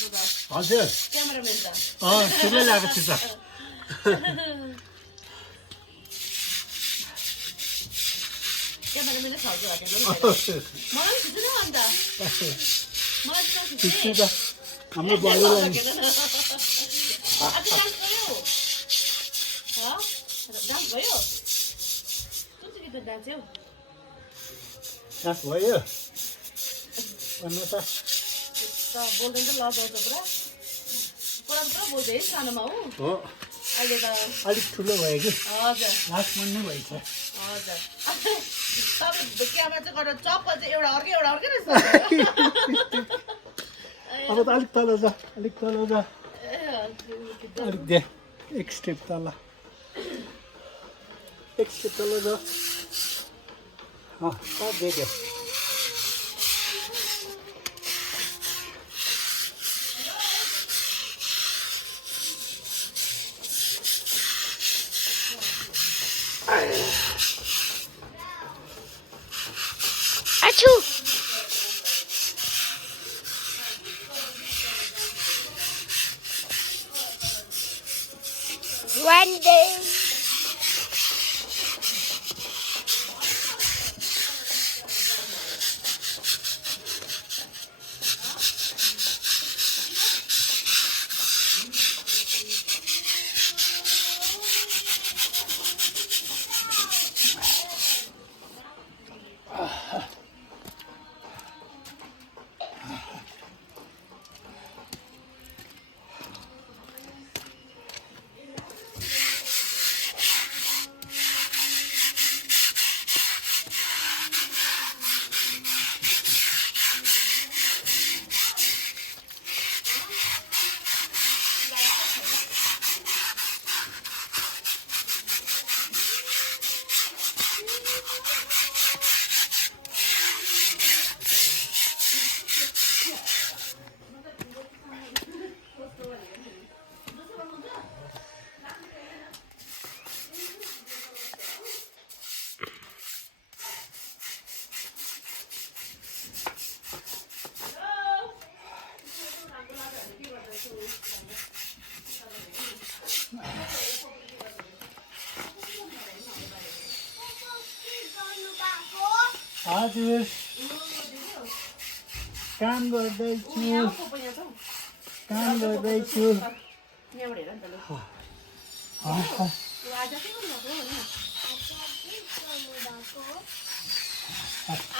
हजुर क्यामेराम्यान त ठुलै ल्याएको छु त क्यामेराम्यान खाल्छु मलाई खिच्नु न अन्त मलाई खिच्छु त हाम्रो बडीलाई डान्स भयो कुन चाहिँ गीत डान्स्यौ डान्स भयो भन्नु त बोल्दैन त लजाउँछ पुरा पुरा पुरा बोल्छ है सानोमा हो अहिले त अलिक ठुलो भयो कि हजुर लास्ट मन नै भएछ हजुर तपाईँ क्यामेरा चाहिँ गरेर चप्प चाहिँ एउटा अर्कै रहेछ अब त अलिक तल जा अलिक तल जा अलिक दे एक स्टेप तल एक स्टेप तल जा दे दे Achoo! One day. हजुर काम गर्दैछु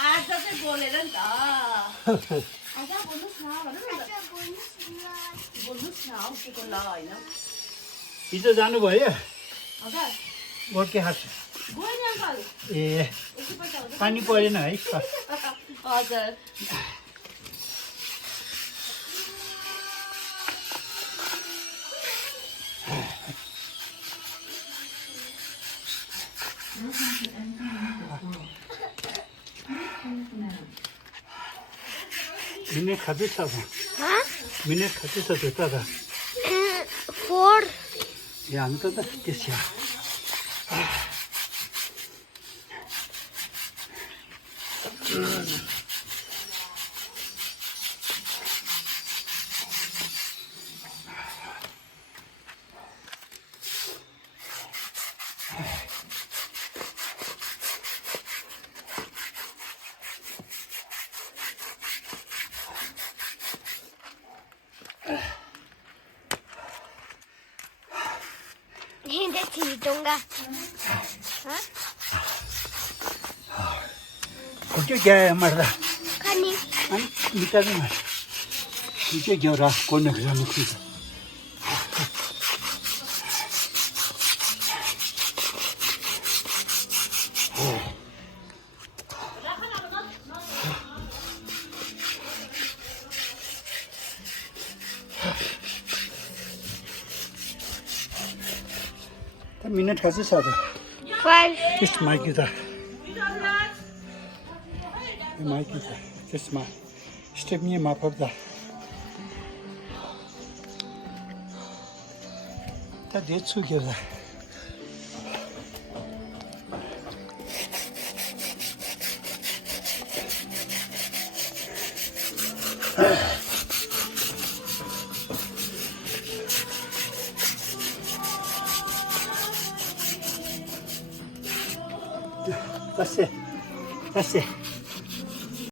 आज चाहिँ बोलेर नि त आज बोल्नुहोस् न बोल्नुहोस् न हौ के को ल होइन हिजो जानुभयो हजुर गोर्खे हाट गयो नि अङ्कल ए पानी परेन है हजुर मिनिट खाँदै छ मिनिट खाँदै छ भित्र त 4. ए हामी त त्यसो Hindi chitungga. खुट्यो क्या मर्दा Kani. अनि निकाल्नु निकै ज्वरो कोर्न जानु खोज्छ मिनट खाँदै छ त 5. त्यस माइकी त माइकी त त्यसमा स्टेप नि माफक त देख्छु के त That's it. That's it.